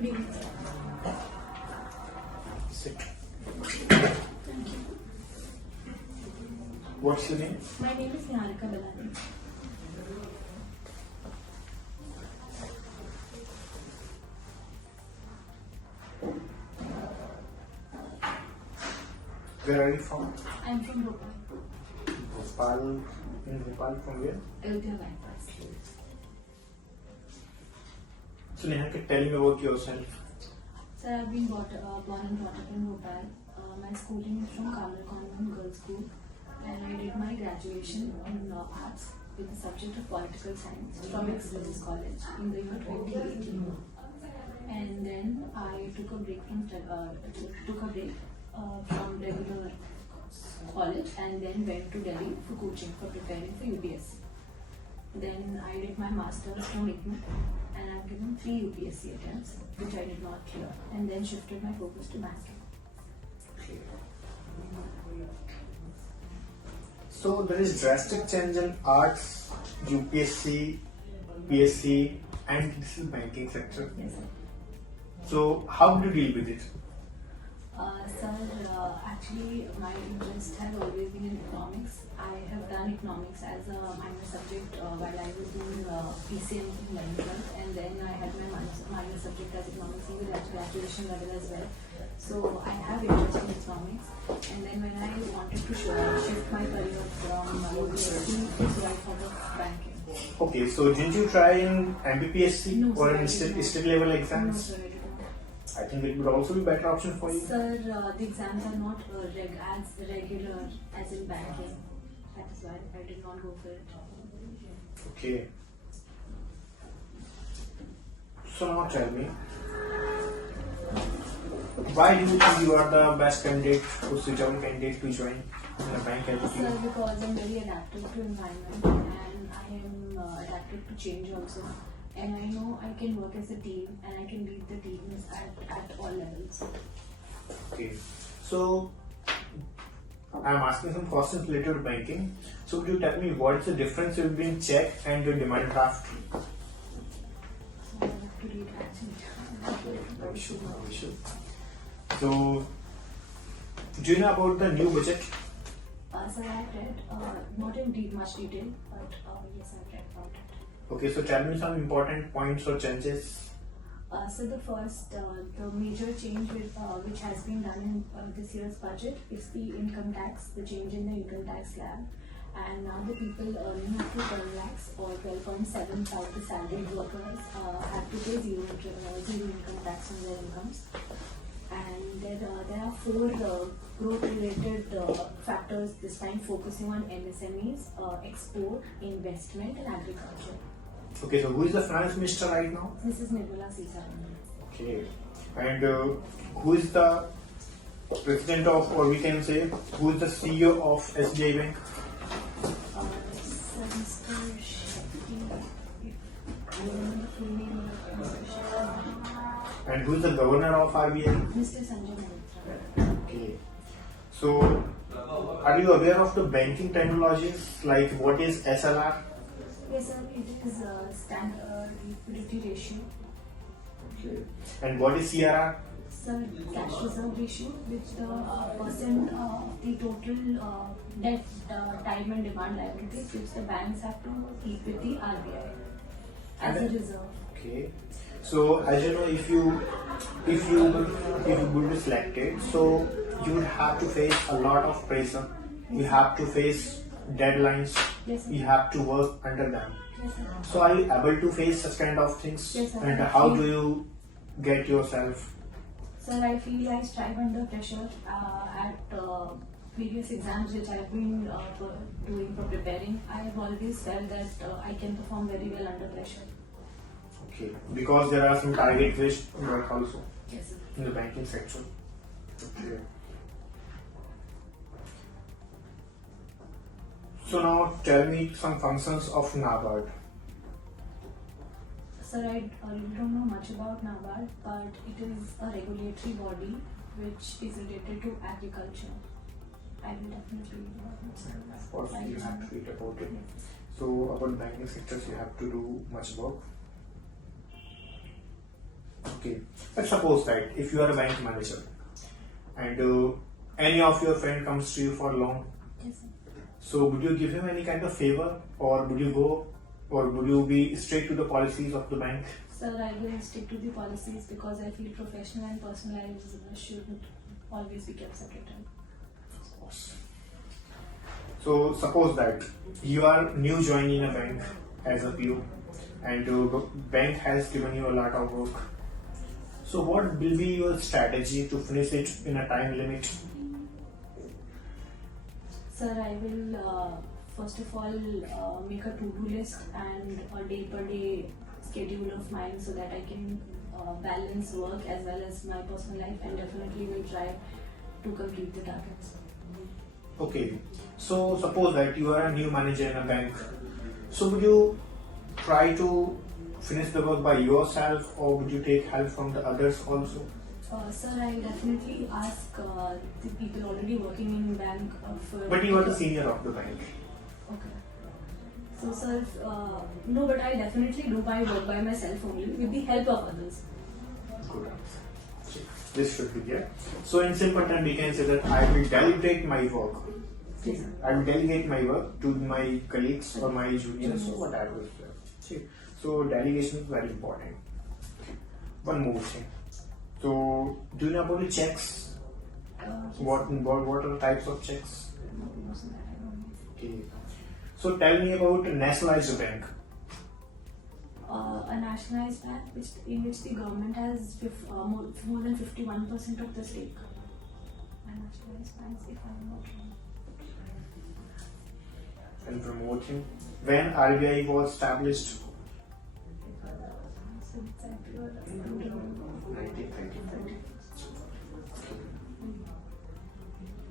Good evening, sir. Sit. Thank you. What's your name? My name is Niharika Balani. Where are you from? I'm from Bhopal, Bhopal. In Bhopal, from where? Ayodhya bypass. So Niharika, tell me about yourself. Sir, I've been born and brought up in Bhopal. My schooling is from Kamal Convent Girls School, and I did my graduation in arts with the subject of political science from Exeter College in the year 2018. And then I took a break from regular college and then went to Delhi for coaching for preparing for UPSC. Then I did my master's from IGNOU and I've given 3 UPSC attempts which I did not clear, and then shifted my focus to banking. So there is drastic change in arts, UPSC, PSC, and this is banking sector. Yes, sir. So how do you deal with it? Sir, actually my interest has always been in economics. I have done economics as a minor subject while I was doing PCM in 11th, and then I had my minor subject as economics in the graduation level as well. So I have interest in economics, and then when I wanted to shift my career from UPSC, so I thought of banking. Okay, so didn't you try in MBPSC No, or sir, in I did not. state level No, exams? sir, I did not. I think it would also be a better option for you. Sir, the exams are not as regular as in banking. That is why I did not go for it. Okay. So now tell me, why do you think you are the best candidate or suitable candidate to join in a bank as a Sir, team? because I'm very adaptive to environment and I am adaptive to change also. And I know I can work as a team and I can lead the teams at all levels. Okay. So I'm asking some questions related to banking. So could you tell me what is the difference between check and the demand draft? So I have to read actually. So do you know about the new budget? Sir, I have read, not in much detail, but yes, I've read about it. Okay, so tell me some important points or changes. So the first, the major change which has been done in this year's budget is the income tax, the change in the income tax slab. And now the people earning up to 10 lakhs or 12.7 of the salaried workers have to pay zero income tax on their incomes. And there are 4 growth-related factors this time, focusing on MSMEs, export, investment, and agriculture. Okay, so who is the finance minister right now? This is Nirmala Sitharaman. Okay, and who is the president of, or we can say, who is the CEO of SBI Bank? So Mr. Shetty, I don't know the full name of Mr. Shetty. And who is the governor of RBI? Mr. Sanjay Mehta. Okay, so are you aware of the banking terminologies, like what is SLR? Yes, sir, it is standard liquidity ratio. Okay. And what is CRR? Sir, cash reserve ratio, which the percent of the total debt, time and demand liabilities which the banks have to keep with the RBI as a reserve. Okay. So as you know, if you will be selected, so you will have to face a lot of pressure. You have to face deadlines. Yes, sir. You have to work under them. Yes, sir. So are you able to face such kind of things? Yes, sir. And how do you get yourself? Sir, I feel I strive under pressure at previous exams which I have been doing for preparing. I have always felt that I can perform very well under pressure. Okay. Because there are some target-based work also Yes, sir. in the banking sector. Okay. So now tell me some functions of NABARD. Sir, I really don't know much about NABARD, but it is a regulatory body which is related to agriculture. I will definitely read about it, sir. Of course, you have to read about it. So about banking sectors, you have to do much work. Okay. But suppose that if you are a bank manager and any of your friend comes to you for loan, Yes, sir. so would you give him any kind of favor, or would you go, or would you be straight to the policies of the bank? Sir, I will stick to the policies because I feel professional and personal lives should always be kept separate. Of course. So suppose that you are new joining a bank as a PO and the bank has given you a lot of work. So what will be your strategy to finish it in a time limit? Sir, I will first of all make a to-do list and a day-per-day schedule of mine so that I can balance work as well as my personal life, and definitely will try to complete the targets. Okay, so suppose that you are a new manager in a bank. So would you try to finish the work by yourself, or would you take help from the others also? Sir, I will definitely ask the people already working in bank for. But you are the senior of the bank. Okay. So, sir, no, but I definitely do my work by myself only with the help of others. Good answer. This should be there. So in simple terms, we can say that I will delegate my work. Yes, sir. I will delegate my work to my colleagues or my juniors or whatever. See, so delegation is very important. One more thing. So do you know about the checks? What are the types of checks? Okay. So tell me about a nationalized bank. A nationalized bank in which the government has more than 51% of the stake. A nationalized banks, if I'm not wrong. And one more thing. When RBI was established? So it's actually, I don't remember. 1930.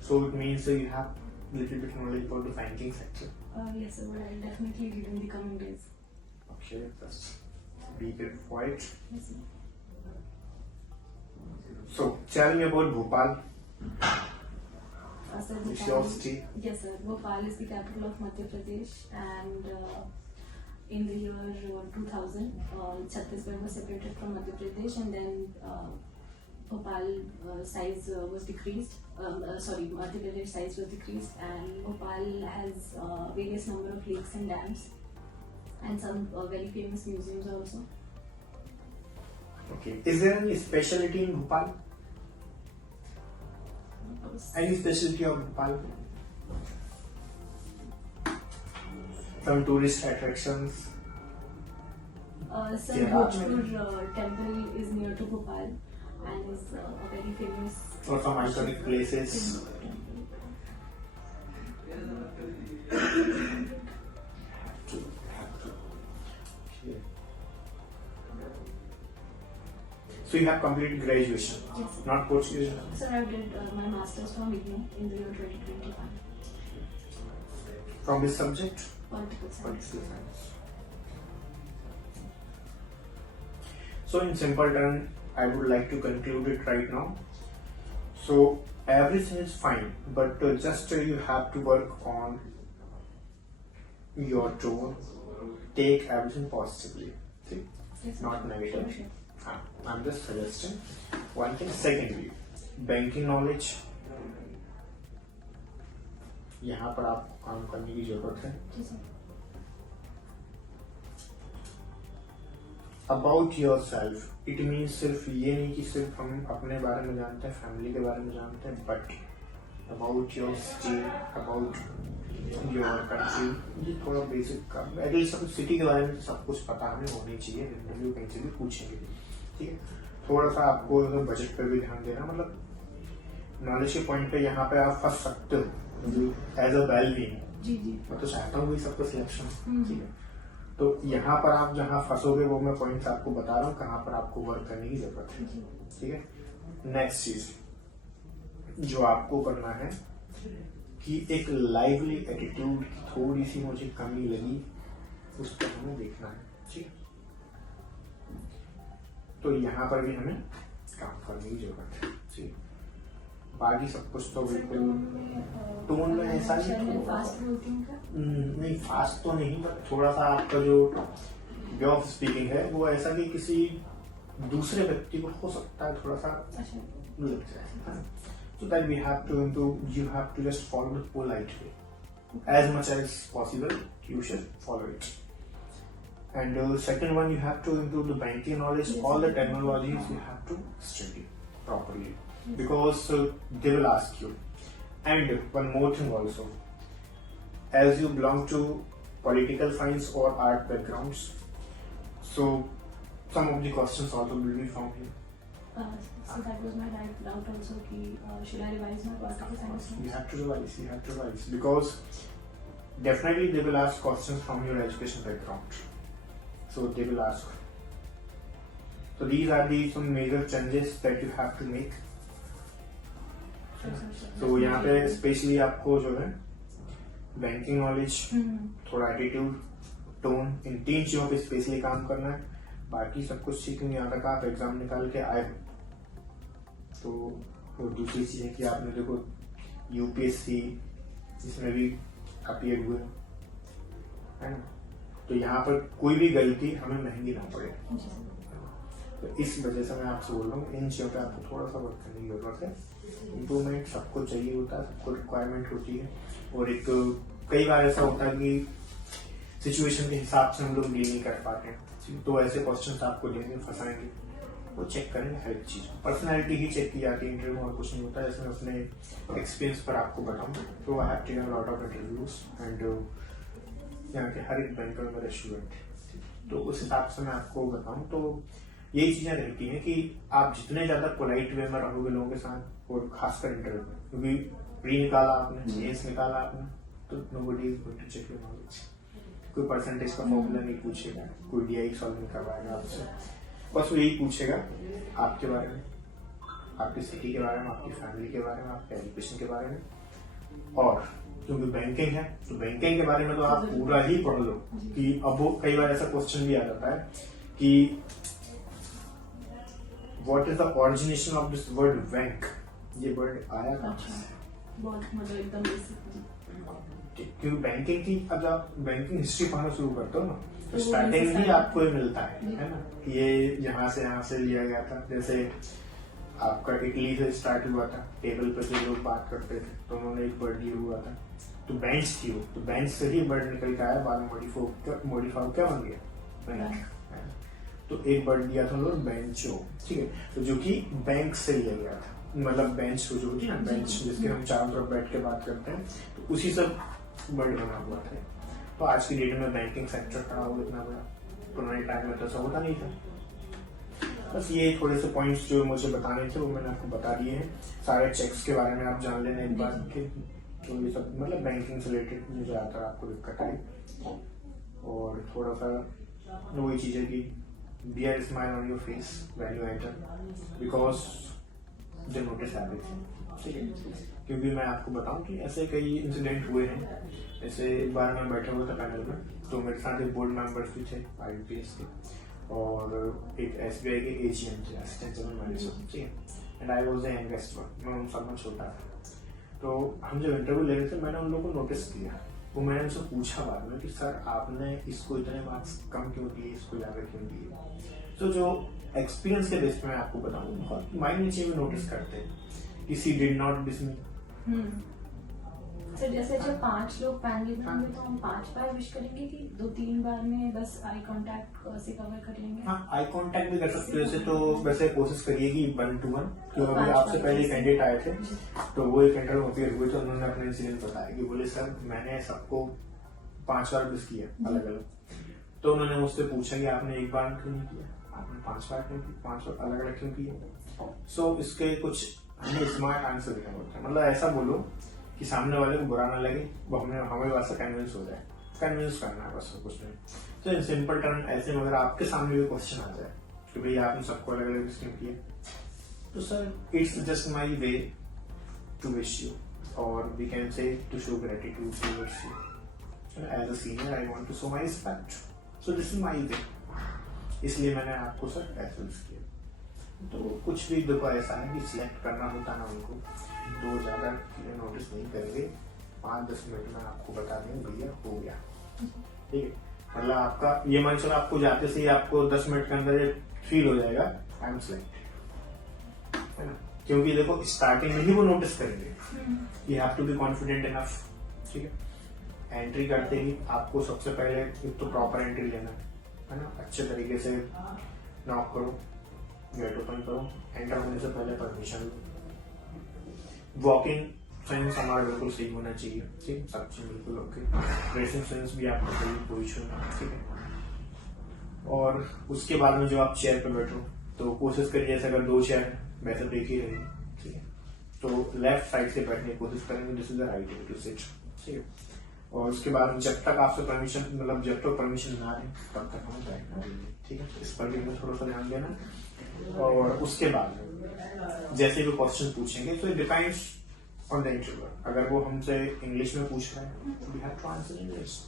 So it means you have little bit knowledge about the banking sector. Yes, sir, but I'll definitely read in the coming days. Okay, just be quiet. Yes, sir. So tell me about Bhopal. Sir, It's your city. Yes, sir. Bhopal is the capital of Madhya Pradesh, and in the year 2000, Chhattisgarh was separated from Madhya Pradesh, and then Bhopal size was decreased. Madhya Pradesh size was decreased, and Bhopal has various number of lakes and dams, and some very famous museums also. Okay. Is there any specialty in Bhopal? Any specialty of Bhopal? Some tourist attractions? Sir, Yeah. Bhojpur temple is near to Bhopal and is a very famous. Or some iconic places? Okay. So you have completed graduation, Yes, sir. not post graduation. Sir, I did my master's from IGNOU in the year 2021. From this subject? Political science. Political science. So in simple terms, I would like to conclude it right now. So everything is fine, but just you have to work on your tone. Take everything positively. See? Yes, sir. Not negative. Sure. I'm just suggesting one thing. Secondly, banking knowledge. यहाँ पर आपको काम करने की जरूरत है. जी sir. About yourself, it means सिर्फ ये नहीं कि सिर्फ हम अपने बारे में जानते हैं, फैमिली के बारे में जानते हैं, but about your state, about your country, ये थोड़ा बेसिक काम. एटलीस्ट सब सिटी के बारे में सब कुछ पता हमें होनी चाहिए. इंटरव्यू कहीं से भी पूछेंगे, ठीक है. थोड़ा सा आपको बजट पर भी ध्यान देना, मतलब नॉलेज के पॉइंट पे यहाँ पे आप फंस सकते हो एज अ वेल बीइंग. जी जी. मैं तो चाहता हूँ वही सबका सिलेक्शन, ठीक है. तो यहाँ पर आप जहाँ फंसोगे वो मैं पॉइंट्स आपको बता रहा हूँ कहाँ पर आपको वर्क करने की जरूरत है, ठीक है. नेक्स्ट चीज जो आपको करना है कि एक लाइवली एटीट्यूड की थोड़ी सी मुझे कमी लगी, उस पर हमें देखना है, ठीक है. तो यहाँ पर भी हमें काम करने की जरूरत है, ठीक है. बाकी सब कुछ तो बिल्कुल टोन में ऐसा नहीं. फास्ट बोलती हूँ क्या? नहीं, फास्ट तो नहीं, बट थोड़ा सा आपका जो वे ऑफ स्पीकिंग है वो ऐसा कि किसी दूसरे व्यक्ति को हो सकता है थोड़ा सा अच्छा लग जाए. So that we have to improve. You have to just follow the polite way. As much as possible, you should follow it. And second one, you have to improve the banking knowledge. Yes. All the technologies you have to study properly because they will ask you. And one more thing also, as you belong to political science or art backgrounds, so some of the questions also will be from here. So that was my doubt also कि should I revise my political science notes? You have to revise because definitely they will ask questions from your education background. So they will ask. So these are the some major changes that you have to make. So यहाँ पे specially आपको जो है banking knowledge, थोड़ा attitude, tone, इन 3 चीजों पे specially काम करना है. बाकी सब कुछ ठीक नहीं आता का आप एग्जाम निकाल के आए हो. तो और दूसरी चीज है कि आपने देखो यूपीएससी इसमें भी अपीयर हुए है ना, तो यहाँ पर कोई भी गलती हमें महंगी ना पड़े. तो इस वजह से मैं आपसे बोल रहा हूँ इन चीजों पे आपको थोड़ा सा वर्क करने की जरूरत है. इम्प्रूवमेंट सबको चाहिए होता है, सबको रिक्वायरमेंट होती है. और एक कई बार ऐसा होता है कि सिचुएशन के हिसाब से हम लोग डील नहीं कर पाते हैं, तो ऐसे क्वेश्चन आपको देंगे, फंसाएंगे, वो चेक करेंगे. हर एक चीज पर्सनैलिटी ही चेक की जाती है इंटरव्यू में, और कुछ नहीं होता. जैसे मैं अपने एक्सपीरियंस पर आपको बताऊं तो I have taken lot of interviews and यहाँ के हर एक बैंक में मेरे स्टूडेंट, तो उस हिसाब से मैं आपको बताऊं तो यही चीजें रहती हैं कि आप जितने ज्यादा पोलाइट वे में रहोगे लोगों के साथ, और खासकर इंटरव्यू में, क्योंकि प्री निकाला आपने, मेंस निकाला आपने, तो nobody is going to check your knowledge. कोई परसेंटेज का फॉर्मूला नहीं पूछेगा, कोई डीआई सॉल्व नहीं करवाएगा आपसे. बस वो यही पूछेगा आपके बारे में, आपकी सिटी के बारे में, आपकी फैमिली के बारे में, आपके एजुकेशन के बारे में. और क्योंकि बैंकिंग है तो बैंकिंग के बारे में तो आप पूरा ही पढ़ लो. कि अब वो कई बार ऐसा क्वेश्चन भी आ जाता है कि what is the origination of this word bank. ये वर्ड आया कहाँ से? बहुत मतलब एकदम बेसिक. क्योंकि बैंकिंग की अब आप बैंकिंग हिस्ट्री पढ़ना शुरू करते हो ना, तो तो स्टार्टिंग ही आपको ये मिलता है ना, ये यहाँ से लिया गया था. जैसे आपका इटली से स्टार्ट हुआ था, टेबल पर जो लोग बात करते थे तो उन्होंने एक वर्ड दिया हुआ था, तो बेंच थी वो, तो बेंच से ही वर्ड निकल के आया, बाद में मॉडिफाई क्या बन गया, बैंक. तो एक वर्ड दिया था उन्होंने बेंचो, ठीक है, तो जो कि बैंक से लिया गया था. मतलब बेंच जो होती है ना, बेंच जिसके हम चारों तरफ बैठ के बात करते हैं, तो उसी से वर्ड बना हुआ था. तो आज की डेट में बैंकिंग सेक्टर खड़ा हो इतना बड़ा, पुराने टाइम में तो ऐसा होता नहीं था. बस ये थोड़े से पॉइंट्स जो मुझे बताने थे वो मैंने आपको बता दिए हैं. सारे चेक्स के बारे में आप जान लेना एक बार के, तो ये सब मतलब बैंकिंग से रिलेटेड मुझे ज्यादातर आपको दिक्कत आई. और थोड़ा सा वही चीज है कि bear a smile on your face when you enter because they notice everything. ठीक है, क्योंकि मैं आपको बताऊं कि ऐसे कई इंसिडेंट हुए हैं. ऐसे एक बार मैं बैठा हुआ था पैनल में, तो मेरे साथ एक बोर्ड मेंबर्स भी थे IBPS के, और एक SBI के AGM थे, असिस्टेंट जनरल मैनेजर. ठीक है, and I was the youngest one, मैं उन सब में छोटा था. तो हम जब इंटरव्यू ले रहे थे मैंने उन लोगों को नोटिस किया. वो मैंने उनसे पूछा बाद में कि सर आपने इसको इतने मार्क्स कम क्यों दिए, इसको ज्यादा क्यों दिए. तो जो एक्सपीरियंस के बेस पे मैं आपको बताऊं, बहुत माइनर चीजें नोटिस करते हैं. किसी डिड नॉट डिसमिस. सर जैसे जब 5 लोग पैनल में होंगे तो हम 5 बार विश करेंगे कि 2-3 बार में बस आई कांटेक्ट से कवर कर लेंगे. हाँ, आई कांटेक्ट भी कर सकते हो. वैसे तो वैसे कोशिश करिए कि 1-to-1, क्योंकि अभी आपसे पहले कैंडिडेट आए थे तो वो एक इंटरव्यू अपीयर हुए, तो उन्होंने अपने इंसिडेंट बताया कि बोले सर मैंने सबको 5 बार विश किया अलग अलग. तो उन्होंने मुझसे पूछा कि आपने एक बार क्यों नहीं किया, आपने 5 बार क्यों किया, 5 बार अलग अलग क्यों किया. सो इसके कुछ हमें स्मार्ट आंसर देना पड़ता है. मतलब ऐसा बोलो कि सामने वाले को बुरा ना लगे, वो हमें वैसा कन्विंस हो जाए. कन्विंस करना है बस, कुछ नहीं. तो इन सिंपल टर्म ऐसे में अगर आपके सामने भी क्वेश्चन आ जाए कि भाई आपने सबको अलग अलग क्यों किया, तो sir it's just my way to wish you, और we can say to show gratitude towards you. As a senior I want to show my respect, so this is my way. इसलिए मैंने आपको सर ऐसे wish किया. तो कुछ भी देखो ऐसा है कि सिलेक्ट करना होता ना उनको, तो ज्यादा नोटिस नहीं करेंगे. 5-10 मिनट में आपको बता देंगे भैया हो गया. ठीक है, मतलब आपका ये मान चलो आपको जाते से ही आपको 10 मिनट के अंदर फील हो जाएगा आई एम सिलेक्टेड, है ना? क्योंकि देखो स्टार्टिंग में ही वो नोटिस करेंगे, you have to be confident enough, ठीक है? एंट्री करते ही आपको सबसे पहले एक तो प्रॉपर एंट्री लेना है ना? अच्छे तरीके से नॉक करो, गेट ओपन करो, एंटर होने से पहले परमिशन लो, वॉकिंग सेंस हमारा बिल्कुल सही होना चाहिए, ठीक है? सब चीज बिल्कुल ओके, ड्रेसिंग सेंस भी आपका सही, पोजिशन, ठीक है? और उसके बाद में जो आप चेयर पे बैठो तो कोशिश करिए जैसे अगर 2 चेयर वैसे ब्रेक ही रहेगी, ठीक है? तो लेफ्ट साइड से बैठने की कोशिश करेंगे, this is the right way to sit, ठीक है? और उसके बाद जब तक आपसे परमिशन, मतलब जब तक परमिशन ना दें तब तक हम बैठना देंगे, ठीक है? इस पर भी हमें थोड़ा सा ध्यान देना। और उसके बाद जैसे भी क्वेश्चन पूछेंगे तो it depends on the interviewer, अगर वो हमसे इंग्लिश में पूछ रहे हैं तो we have to answer English,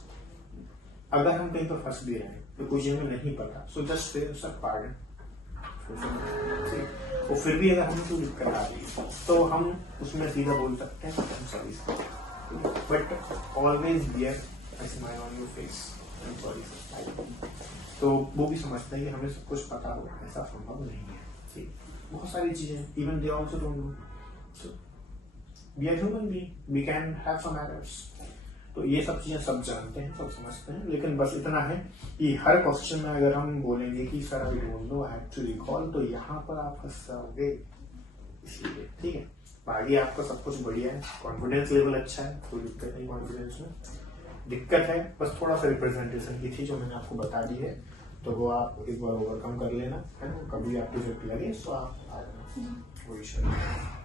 अगर हम कहीं पर फंस भी रहे हैं तो कुछ हमें नहीं पता, so just say sir pardon, और फिर भी अगर हमें कोई दिक्कत आ रही है तो हम उसमें सीधा बोल सकते हैं sorry, but always bear a smile on your face, sorry. तो वो भी समझते हैं कि हमें सब कुछ पता हो, ऐसा संभव नहीं है, ठीक? बहुत सारी चीजें even they also don't know, so we are human being, we can have some errors. तो ये सब चीजें सब जानते हैं, सब समझते हैं, लेकिन बस इतना है कि हर क्वेश्चन में अगर हम बोलेंगे कि sir I don't know, I have to recall, तो यहाँ पर आप फंस जाओगे, इसलिए, ठीक है? बाकी आपका सब कुछ बढ़िया है, कॉन्फिडेंस लेवल अच्छा है, कोई दिक्कत नहीं कॉन्फिडेंस में। दिक्कत है बस थोड़ा सा रिप्रेजेंटेशन की थी जो मैंने आपको बता दी है, तो वो आप एक बार ओवरकम कर लेना, है ना? कभी आपको जरूरत लगे तो आप आ जाना, कोई इशू नहीं।